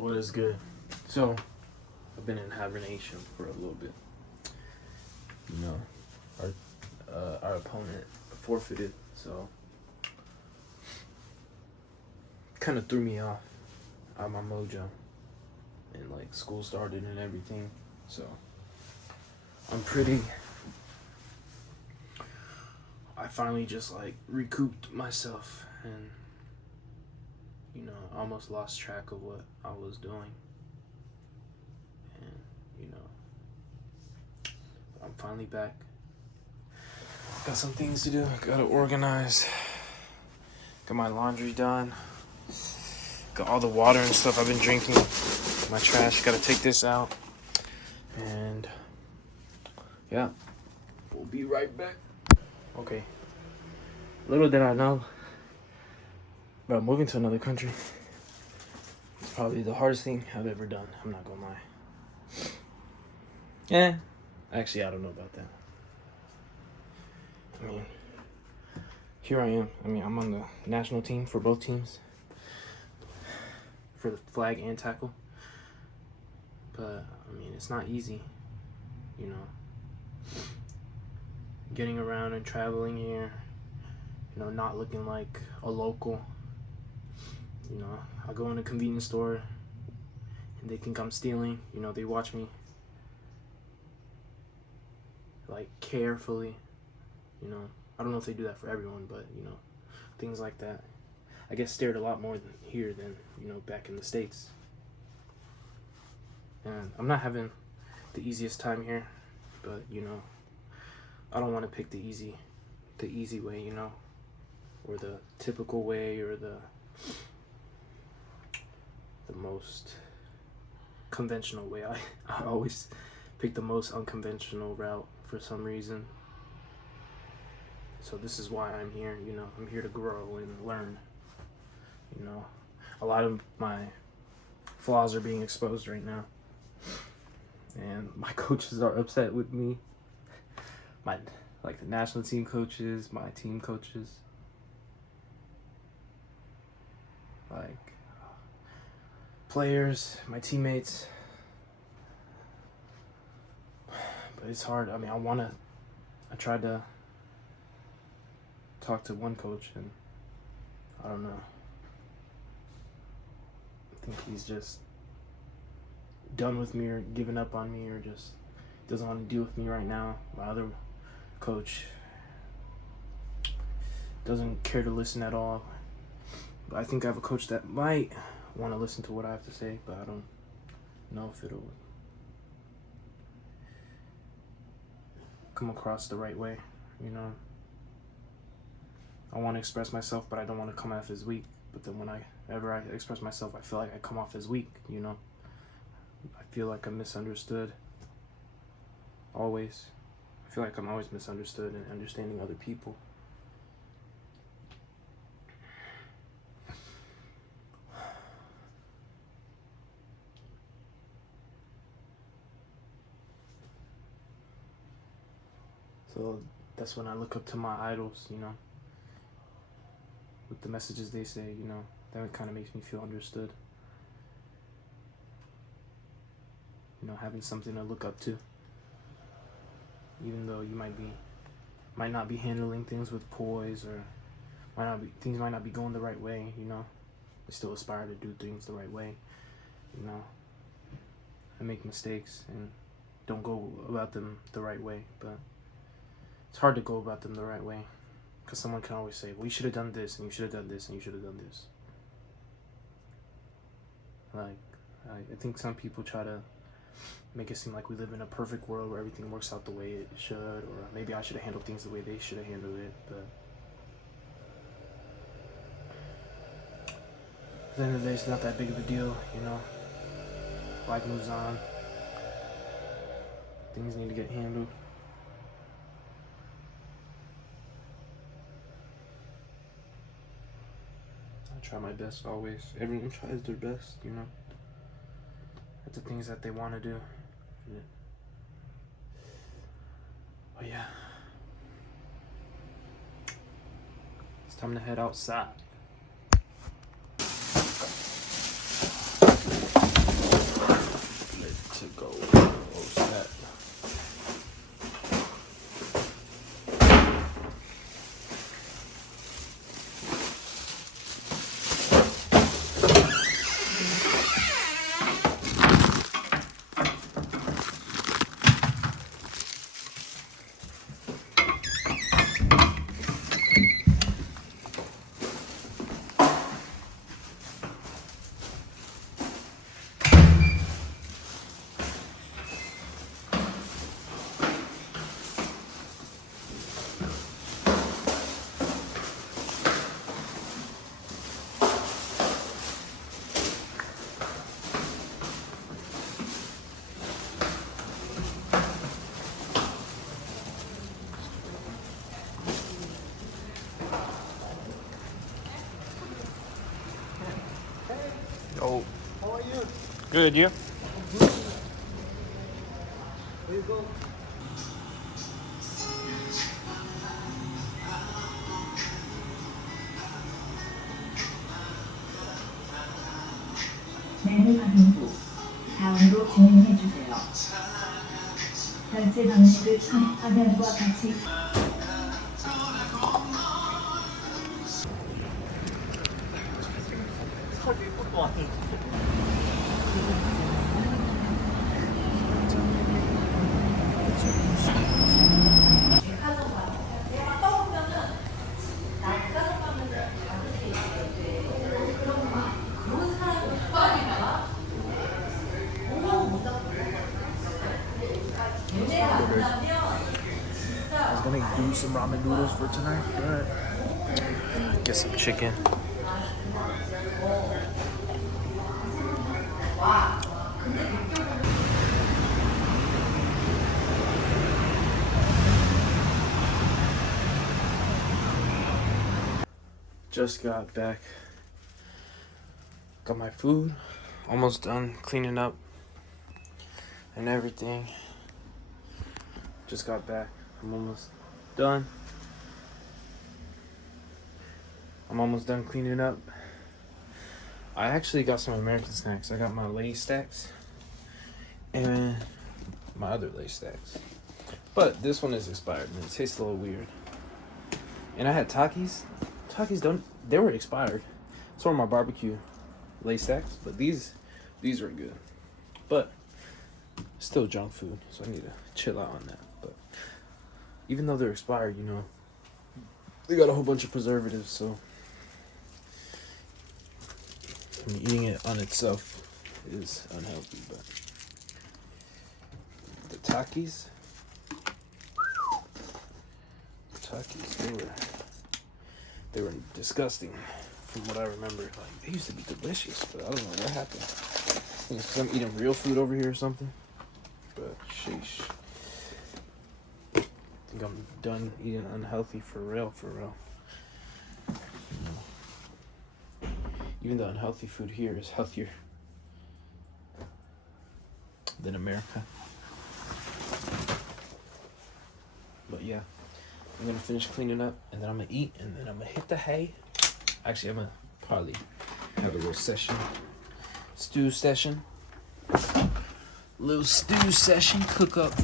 What is good? So, I've been in hibernation for a little bit. You know, our opponent forfeited, so kind of threw me off out of my mojo. And like school started and everything, so I finally just like recouped myself and I almost lost track of what I was doing. And I'm finally back. Got some things to do. Gotta organize. Got my laundry done. Got all the water and stuff I've been drinking. My trash. Gotta take this out. And yeah, we'll be right back. Okay. Little did I know, but moving to another country is probably the hardest thing I've ever done. I'm not gonna lie. Yeah, actually, I don't know about that. I mean, here I am. I mean, I'm on the national team for both teams, for the flag and tackle. But, I mean, it's not easy, getting around and traveling here, not looking like a local. I go in a convenience store and they think I'm stealing. They watch me like carefully. I don't know if they do that for everyone, but things like that. I get stared a lot more here than back in the States. And I'm not having the easiest time here, but I don't want to pick the easy way, or the typical way, or the most conventional way. I always pick the most unconventional route for some reason. So this is why I'm here, I'm here to grow and learn. A lot of my flaws are being exposed right now. And my coaches are upset with me. The national team coaches, my team coaches. Players, my teammates. But it's hard. I mean, I tried to talk to one coach and I don't know. I think he's just done with me or given up on me or just doesn't want to deal with me right now. My other coach doesn't care to listen at all. But I think I have a coach that might want to listen to what I have to say, but I don't know if it'll come across the right way, I want to express myself, but I don't want to come off as weak. But then whenever I express myself, I feel like I come off as weak, I feel like I'm misunderstood. Always. I feel like I'm always misunderstood and understanding other people. So that's when I look up to my idols, with the messages they say, that kind of makes me feel understood. Having something to look up to. Even though you might not be handling things with poise, or things might not be going the right way, I still aspire to do things the right way, I make mistakes and don't go about them the right way, but it's hard to go about them the right way, because someone can always say, well, you should have done this, and you should have done this, and you should have done this. I think some people try to make it seem like we live in a perfect world where everything works out the way it should, or maybe I should have handled things the way they should have handled it, but at the end of the day, it's not that big of a deal, Life moves on. Things need to get handled. I try my best always. Everyone tries their best, at the things that they want to do. But yeah. It's time to head outside. Good, you? There you go. 매물 확인 후 다음으로 진행해 주세요. 결제 방식을 화면과 같이 I was gonna do some ramen noodles for tonight, but Get some chicken. Just got back. Got my food. Almost done cleaning up and everything. Just got back. I'm almost done. I'm almost done cleaning up. I actually got some American snacks. I got my Lay's stacks and my other Lay's stacks. But this one is expired and it tastes a little weird. And I had Takis. They were expired. So were my barbecue Lay's stacks, but these were good. But still junk food, so I need to chill out on that. But even though they're expired, you know, they got a whole bunch of preservatives, so I mean, eating it on itself is unhealthy. But the Takis, they were disgusting from what I remember. Like, they used to be delicious, but I don't know what happened. I think it's because I'm eating real food over here or something. But sheesh. I think I'm done eating unhealthy for real. Even the unhealthy food here is healthier than America. But yeah, I'm gonna finish cleaning up and then I'm gonna eat and then I'm gonna hit the hay. Actually, I'm gonna probably have a little stew session. Little stew session, cook up,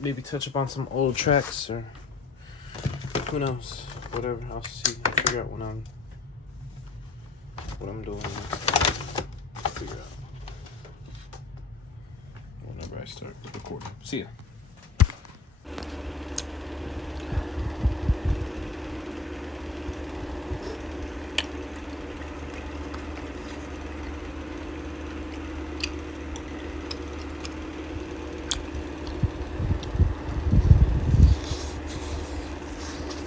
maybe touch up on some old tracks or who knows, whatever. I'll see, figure out what I'm doing. Figure out whenever I start recording. See ya.